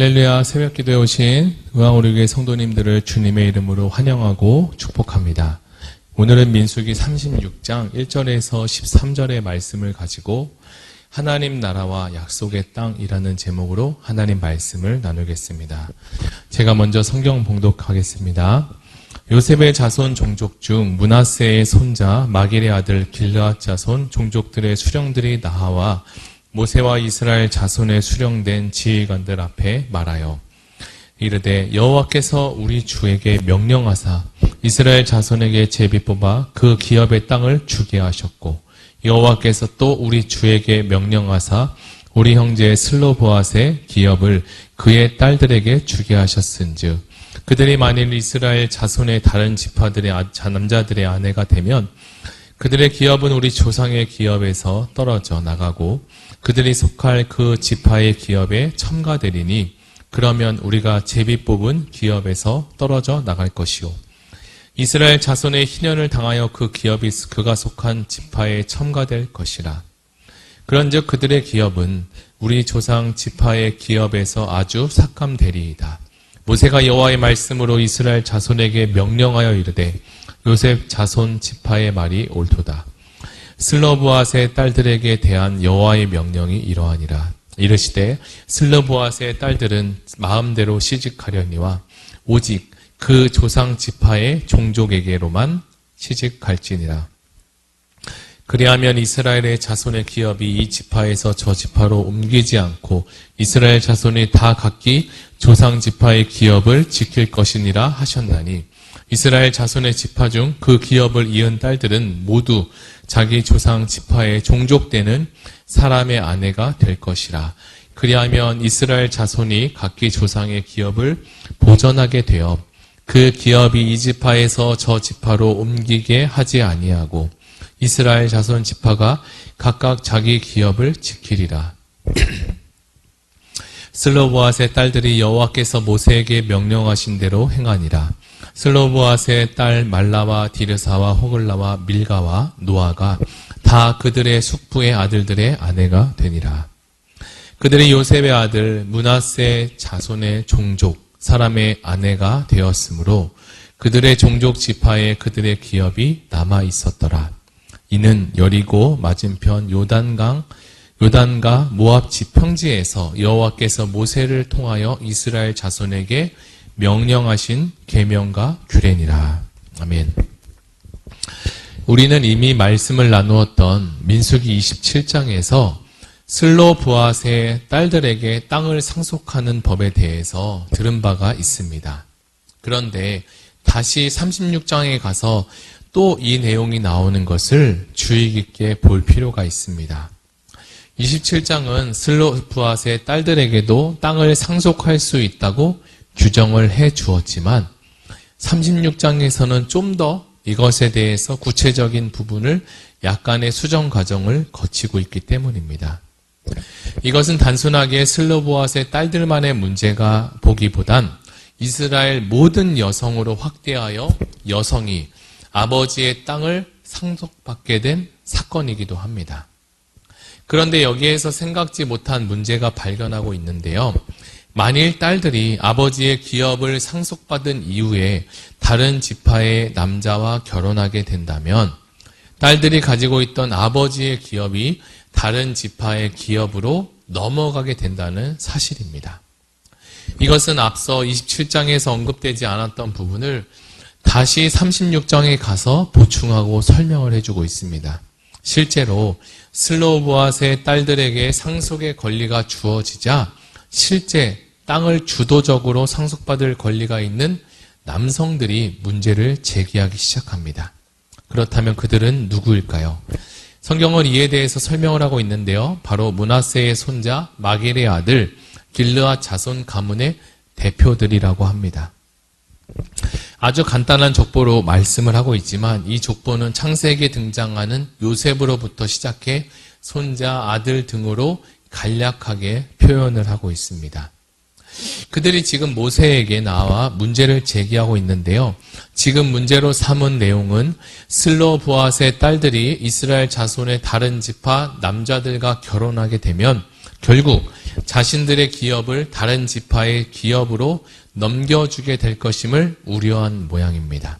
할렐루야, 새벽기도에 오신 의왕우리교회 성도님들을 주님의 이름으로 환영하고 축복합니다. 오늘은 민수기 36장 1절에서 13절의 말씀을 가지고 하나님 나라와 약속의 땅이라는 제목으로 하나님 말씀을 나누겠습니다. 제가 먼저 성경 봉독하겠습니다. 요셉의 자손 종족 중 므낫세의 손자 마길의 아들 길르앗 자손 종족들의 수령들이 나와 모세와 이스라엘 자손에 수령된 지휘관들 앞에 말하여 이르되 여호와께서 우리 주에게 명령하사 이스라엘 자손에게 제비 뽑아 그 기업의 땅을 주게 하셨고 여호와께서 또 우리 주에게 명령하사 우리 형제 슬로보앗의 기업을 그의 딸들에게 주게 하셨은즉 그들이 만일 이스라엘 자손의 다른 지파들의 남자들의 아내가 되면 그들의 기업은 우리 조상의 기업에서 떨어져 나가고 그들이 속할 그 지파의 기업에 첨가되리니 그러면 우리가 제비 뽑은 기업에서 떨어져 나갈 것이요 이스라엘 자손의 희년을 당하여 그 기업이 그가 속한 지파에 첨가될 것이라. 그런즉 그들의 기업은 우리 조상 지파의 기업에서 아주 삭감되리이다. 모세가 여호와의 말씀으로 이스라엘 자손에게 명령하여 이르되 요셉 자손 지파의 말이 옳도다. 슬로보앗의 딸들에게 대한 여호와의 명령이 이러하니라. 이르시되 슬로보앗의 딸들은 마음대로 시집가려니와 오직 그 조상 지파의 종족에게로만 시집갈지니라. 그리하면 이스라엘의 자손의 기업이 이 지파에서 저 지파로 옮기지 않고 이스라엘 자손이 다 각기 조상 지파의 기업을 지킬 것이니라 하셨나니 이스라엘 자손의 지파 중 그 기업을 이은 딸들은 모두 자기 조상 지파에 종족되는 사람의 아내가 될 것이라. 그리하면 이스라엘 자손이 각기 조상의 기업을 보전하게 되어 그 기업이 이 지파에서 저 지파로 옮기게 하지 아니하고 이스라엘 자손 지파가 각각 자기 기업을 지키리라. 슬로보앗의 딸들이 여호와께서 모세에게 명령하신 대로 행하니라. 슬로보앗의 딸 말라와 디르사와 호글라와 밀가와 노아가 다 그들의 숙부의 아들들의 아내가 되니라. 그들이 요셉의 아들 므낫세 자손의 종족 사람의 아내가 되었으므로 그들의 종족 지파에 그들의 기업이 남아 있었더라. 이는 여리고 맞은편 요단가 모압 지평지에서 여호와께서 모세를 통하여 이스라엘 자손에게 명령하신 계명과 규례니라. 아멘. 우리는 이미 말씀을 나누었던 민수기 27장에서 슬로보앗의 딸들에게 땅을 상속하는 법에 대해서 들은 바가 있습니다. 그런데 다시 36장에 가서 또 이 내용이 나오는 것을 주의 깊게 볼 필요가 있습니다. 27장은 슬로보앗의 딸들에게도 땅을 상속할 수 있다고 규정을 해 주었지만 36장에서는 좀 더 이것에 대해서 구체적인 부분을 약간의 수정 과정을 거치고 있기 때문입니다. 이것은 단순하게 슬로보앗의 딸들만의 문제가 보기보단 이스라엘 모든 여성으로 확대하여 여성이 아버지의 땅을 상속받게 된 사건이기도 합니다. 그런데 여기에서 생각지 못한 문제가 발견하고 있는데요. 만일 딸들이 아버지의 기업을 상속받은 이후에 다른 지파의 남자와 결혼하게 된다면 딸들이 가지고 있던 아버지의 기업이 다른 지파의 기업으로 넘어가게 된다는 사실입니다. 이것은 앞서 27장에서 언급되지 않았던 부분을 다시 36장에 가서 보충하고 설명을 해주고 있습니다. 실제로 슬로보앗의 딸들에게 상속의 권리가 주어지자 실제 땅을 주도적으로 상속받을 권리가 있는 남성들이 문제를 제기하기 시작합니다. 그렇다면 그들은 누구일까요? 성경은 이에 대해서 설명을 하고 있는데요. 바로 므낫세의 손자 마길의 아들 길르앗 자손 가문의 대표들이라고 합니다. 아주 간단한 족보로 말씀을 하고 있지만 이 족보는 창세기에 등장하는 요셉으로부터 시작해 손자, 아들 등으로 간략하게 표현을 하고 있습니다. 그들이 지금 모세에게 나와 문제를 제기하고 있는데요. 지금 문제로 삼은 내용은 슬로보앗의 딸들이 이스라엘 자손의 다른 지파 남자들과 결혼하게 되면 결국 자신들의 기업을 다른 지파의 기업으로 넘겨주게 될 것임을 우려한 모양입니다.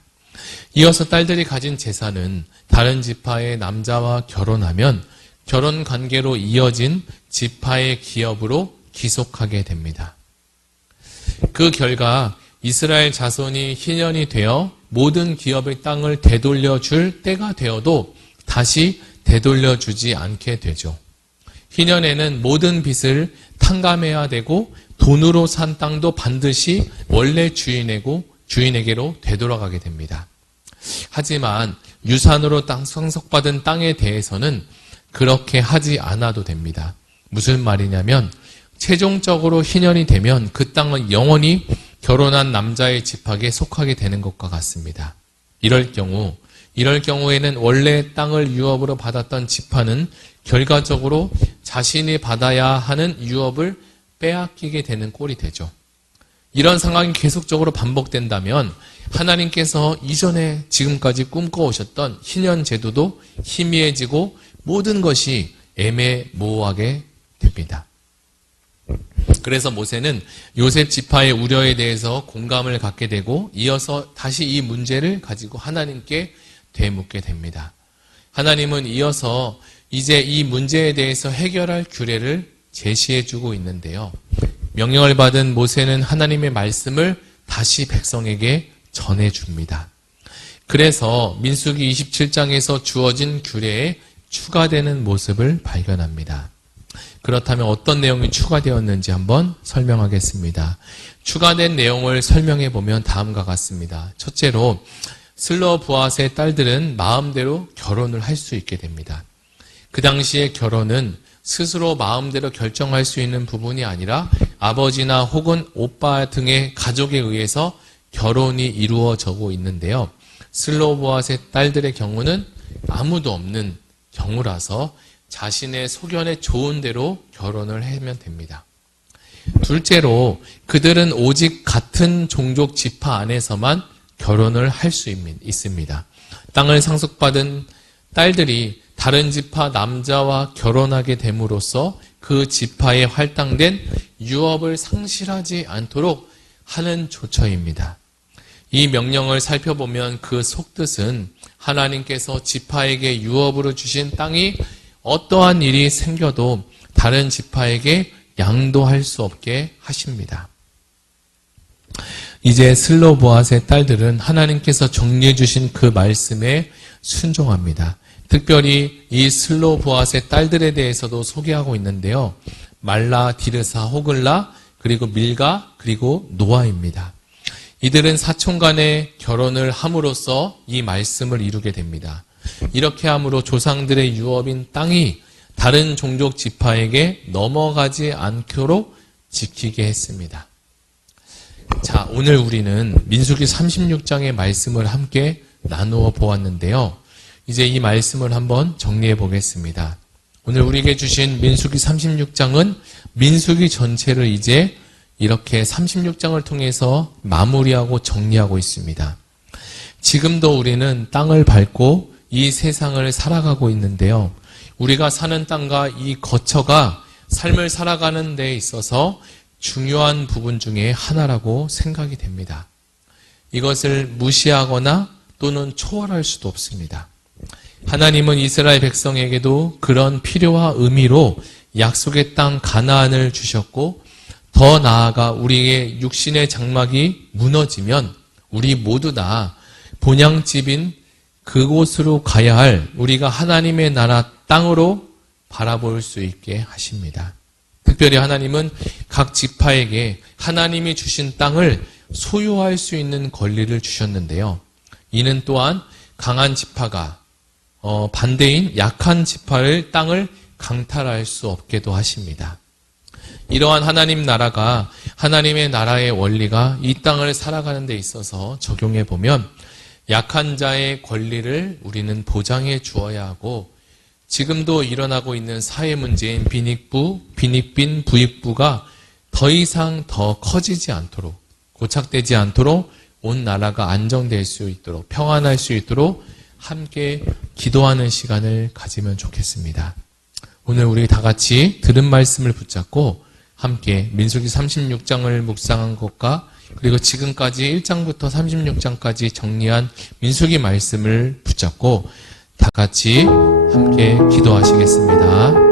이어서 딸들이 가진 재산은 다른 지파의 남자와 결혼하면 결혼 관계로 이어진 지파의 기업으로 귀속하게 됩니다. 그 결과 이스라엘 자손이 희년이 되어 모든 기업의 땅을 되돌려줄 때가 되어도 다시 되돌려주지 않게 되죠. 희년에는 모든 빚을 탕감해야 되고 돈으로 산 땅도 반드시 원래 주인에게로 되돌아가게 됩니다. 하지만 유산으로 상속받은 땅에 대해서는 그렇게 하지 않아도 됩니다. 무슨 말이냐면 최종적으로 희년이 되면 그 땅은 영원히 결혼한 남자의 집합에 속하게 되는 것과 같습니다. 이럴 경우에는 원래 땅을 유업으로 받았던 지파는 결과적으로 자신이 받아야 하는 유업을 빼앗기게 되는 꼴이 되죠. 이런 상황이 계속적으로 반복된다면 하나님께서 이전에 지금까지 꿈꿔오셨던 희년 제도도 희미해지고 모든 것이 애매모호하게 됩니다. 그래서 모세는 요셉 지파의 우려에 대해서 공감을 갖게 되고 이어서 다시 이 문제를 가지고 하나님께 되묻게 됩니다. 하나님은 이어서 이제 이 문제에 대해서 해결할 규례를 제시해주고 있는데요. 명령을 받은 모세는 하나님의 말씀을 다시 백성에게 전해줍니다. 그래서 민수기 27장에서 주어진 규례에 추가되는 모습을 발견합니다. 그렇다면 어떤 내용이 추가되었는지 한번 설명하겠습니다. 추가된 내용을 설명해 보면 다음과 같습니다. 첫째로 슬로보앗의 딸들은 마음대로 결혼을 할 수 있게 됩니다. 그 당시에 결혼은 스스로 마음대로 결정할 수 있는 부분이 아니라 아버지나 혹은 오빠 등의 가족에 의해서 결혼이 이루어지고 있는데요. 슬로보앗의 딸들의 경우는 아무도 없는 경우라서 자신의 소견에 좋은 대로 결혼을 하면 됩니다. 둘째로 그들은 오직 같은 종족 지파 안에서만 결혼을 할 수 있습니다. 땅을 상속받은 딸들이 다른 지파 남자와 결혼하게 됨으로써 그 지파에 할당된 유업을 상실하지 않도록 하는 조처입니다. 이 명령을 살펴보면 그 속뜻은 하나님께서 지파에게 유업으로 주신 땅이 어떠한 일이 생겨도 다른 지파에게 양도할 수 없게 하십니다. 이제 슬로보앗의 딸들은 하나님께서 정리해 주신 그 말씀에 순종합니다. 특별히 이 슬로보앗의 딸들에 대해서도 소개하고 있는데요. 말라, 디르사, 호글라, 그리고 밀가, 그리고 노아입니다. 이들은 사촌 간에 결혼을 함으로써 이 말씀을 이루게 됩니다. 이렇게 함으로 조상들의 유업인 땅이 다른 종족 지파에게 넘어가지 않도록 지키게 했습니다. 자, 오늘 우리는 민수기 36장의 말씀을 함께 나누어 보았는데요. 이제 이 말씀을 한번 정리해 보겠습니다. 오늘 우리에게 주신 민수기 36장은 민수기 전체를 이제 이렇게 36장을 통해서 마무리하고 정리하고 있습니다. 지금도 우리는 땅을 밟고 이 세상을 살아가고 있는데요. 우리가 사는 땅과 이 거처가 삶을 살아가는 데 있어서 중요한 부분 중에 하나라고 생각이 됩니다. 이것을 무시하거나 또는 초월할 수도 없습니다. 하나님은 이스라엘 백성에게도 그런 필요와 의미로 약속의 땅 가나안을 주셨고 더 나아가 우리의 육신의 장막이 무너지면 우리 모두 다 본향집인 그곳으로 가야 할 우리가 하나님의 나라 땅으로 바라볼 수 있게 하십니다. 특별히 하나님은 각 지파에게 하나님이 주신 땅을 소유할 수 있는 권리를 주셨는데요. 이는 또한 강한 지파가 반대인 약한 지파의 땅을 강탈할 수 없게도 하십니다. 이러한 하나님 나라가 하나님의 나라의 원리가 이 땅을 살아가는 데 있어서 적용해 보면 약한 자의 권리를 우리는 보장해 주어야 하고 지금도 일어나고 있는 사회 문제인 빈익빈 부익부가 더 이상 더 커지지 않도록 고착되지 않도록 온 나라가 안정될 수 있도록 평안할 수 있도록 함께 기도하는 시간을 가지면 좋겠습니다. 오늘 우리 다 같이 들은 말씀을 붙잡고 함께 민수기 36장을 묵상한 것과 그리고 지금까지 1장부터 36장까지 정리한 민수기 말씀을 붙잡고 다 같이 함께 기도하시겠습니다.